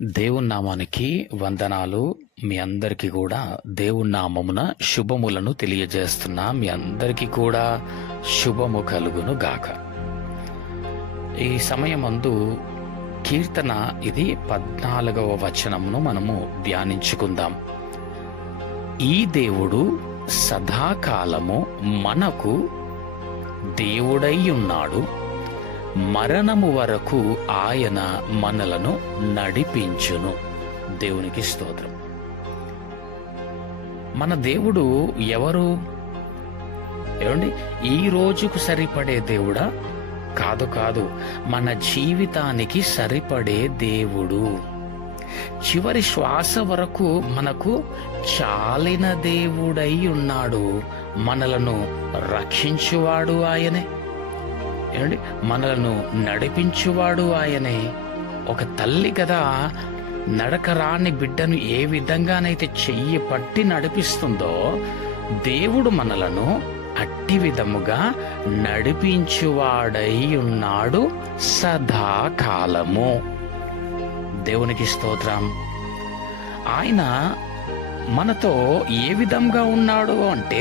దేవుని నామానికి వందనాలు. మీ అందరికీ కూడా దేవుని నామమున శుభములను తెలియజేస్తున్నా. మీ అందరికీ కూడా శుభము కలుగును గాక. ఈ సమయమందు కీర్తన ఇది 14వ వచనమును మనము ధ్యానించుకుందాం. ఈ దేవుడు సదాకాలము మనకు దేవుడై ఉన్నాడు, మరణము వరకు ఆయన మనలను నడిపించును. దేవునికి స్తోత్రం. మన దేవుడు ఎవరు? ఏమండి, ఈ రోజుకు సరిపడే దేవుడా? కాదు, మన జీవితానికి సరిపడే దేవుడు. చివరి శ్వాస వరకు మనకు చాలిన దేవుడై ఉన్నాడు. మనలను రక్షించువాడు ఆయనే, ఏమండి, మనలను నడిపించువాడు ఆయనే. ఒక తల్లి కదా నడక రాని బిడ్డను ఏ విధంగానైతే చెయ్యి పట్టి నడిపిస్తుందో, దేవుడు మనలను అట్టి విధముగా నడిపించువాడై ఉన్నాడు సదాకాలము. దేవునికి స్తోత్రం. ఆయన మనతో ఏ విధంగా ఉన్నాడు అంటే,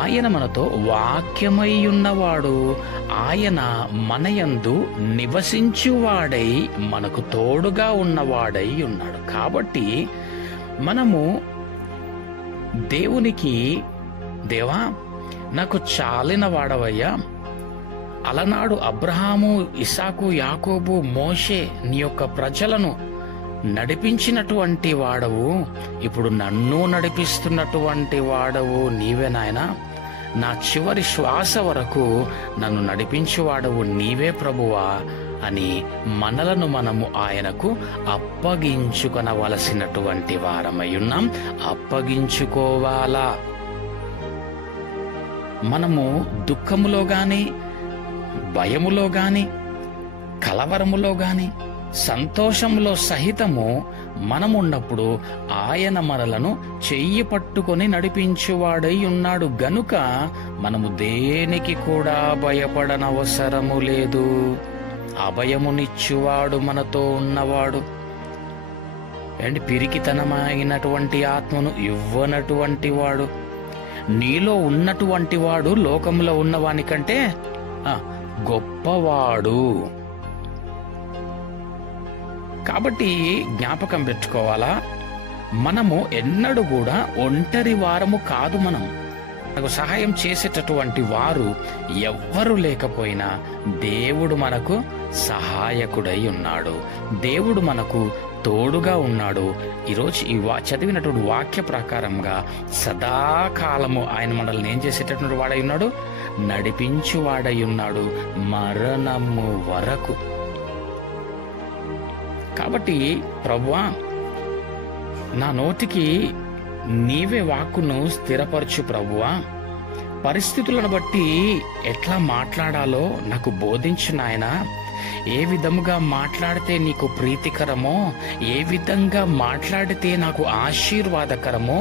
ఆయన మనతో వాక్యమై ఉన్నవాడు. ఆయన మనయందు నివసించువాడై మనకు తోడుగా ఉన్నవాడై ఉన్నాడు. కాబట్టి మనము దేవునికి, దేవా నాకు చాలిన వాడవయ్యా, అలనాడు అబ్రహాము, ఇసాకు, యాకోబు, మోషే నీ యొక్క ప్రజలను నడిపించినటువంటి వాడవు, ఇప్పుడు నన్ను నడిపిస్తున్నటువంటి వాడవు నీవే నాయనా. నా చివరి శ్వాస వరకు నన్ను నడిపించువాడవు నీవే ప్రభువా అని మనలను మనము ఆయనకు అప్పగించుకొనవలసినటువంటి వారమై ఉన్నాం. అప్పగించుకోవాలా. మనము దుఃఖములో గాని, భయములో గాని, కలవరములో గాని, సంతోషంలో సహితము మనమున్నప్పుడు ఆయన మనలను చెయ్యి పట్టుకొని నడిపించువాడై ఉన్నాడు గనుక మనము దేనికి కూడా భయపడనవసరము లేదు. అభయమునిచ్చువాడు మనతో ఉన్నవాడు. అండ్ పిరికితనమైనటువంటి ఆత్మను ఇవ్వనటువంటి వాడు, నీలో ఉన్నటువంటి వాడు లోకములో ఉన్నవాని కంటే గొప్పవాడు. కాబట్టి జ్ఞాపకం పెట్టుకోవాలా, మనము ఎన్నడూ కూడా ఒంటరి వారము కాదు. మనకు సహాయం చేసేటటువంటి వారు ఎవ్వరు లేకపోయినా దేవుడు మనకు సహాయకుడై ఉన్నాడు. దేవుడు మనకు తోడుగా ఉన్నాడు. ఈరోజు ఈ చదివినటువంటి వాక్య ప్రకారంగా సదాకాలము ఆయన మనల్ని ఏం చేసేటటువంటి వాడై ఉన్నాడు? నడిపించువాడై ఉన్నాడు మరణము వరకు. కాబట్టి ప్రభువా, నా నోటికి నీవే వాక్కును స్థిరపరచు ప్రభువా. పరిస్థితులను బట్టి ఎట్లా మాట్లాడాలో నాకు బోధించు నాయనా. ఏ విధముగా మాట్లాడితే నీకు ప్రీతికరమో, ఏ విధంగా మాట్లాడితే నాకు ఆశీర్వాదకరమో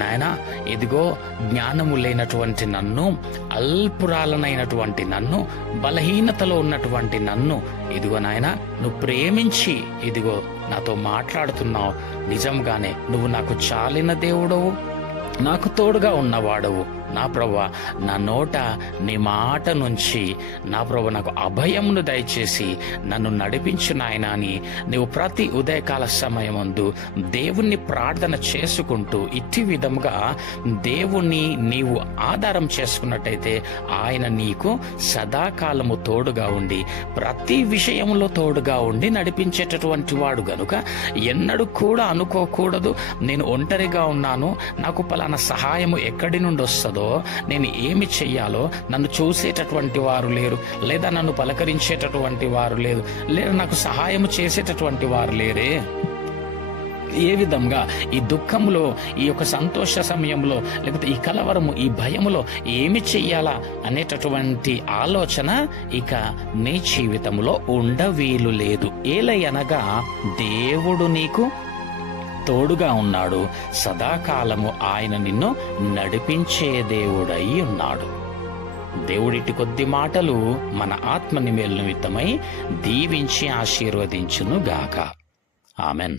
నాయనా. ఇదిగో జ్ఞానము లేనటువంటి నన్ను, అల్పురాలనైనటువంటి నన్ను, బలహీనతలో ఉన్నటువంటి నన్ను ఇదిగో నాయనా నువ్వు ప్రేమించి ఇదిగో నాతో మాట్లాడుతున్నావు. నిజంగానే నువ్వు నాకు చాలిన దేవుడవు, నాకు తోడుగా ఉన్నవాడవు. నా ప్రభువా, నా నోట నీ మాట నుంచి నా ప్రభువా నాకు అభయమును దయచేసి నన్ను నడిపించు నాయనా అని నీవు ప్రతి ఉదయకాల సమయమందు దేవుణ్ణి ప్రార్థన చేసుకుంటూ ఇట్టి విధముగా దేవుణ్ణి నీవు ఆధారం చేసుకున్నట్టయితే ఆయన నీకు సదాకాలము తోడుగా ఉండి ప్రతి విషయంలో తోడుగా ఉండి నడిపించేటటువంటి వాడు గనుక ఎన్నడూ కూడా అనుకోకూడదు, నేను ఒంటరిగా ఉన్నాను, నాకు పలానా సహాయము ఎక్కడి నుండి వస్తుందో, నేను ఏమి చెయ్యాలో నన్ను చూసేటటువంటి వారు లేరు, లేదా నన్ను పలకరించేటటువంటి వారు లేరు, లేదా నాకు సహాయం చేసేటటువంటి వారు లేరే. ఏ విధంగా ఈ దుఃఖంలో, ఈ యొక్క సంతోష సమయంలో, లేకపోతే ఈ కలవరము, ఈ భయములో ఏమి చెయ్యాలా అనేటటువంటి ఆలోచన ఇక నీ జీవితంలో ఉండవీలు లేదు. ఏలయనగా దేవుడు నీకు తోడుగా ఉన్నాడు. సదాకాలము ఆయన నిన్ను నడిపించే దేవుడై ఉన్నాడు. దేవుడిటి కొద్ది మాటలు మన ఆత్మ మేలు నిమిత్తమై దీవించి ఆశీర్వదించును గాక. ఆమెన్.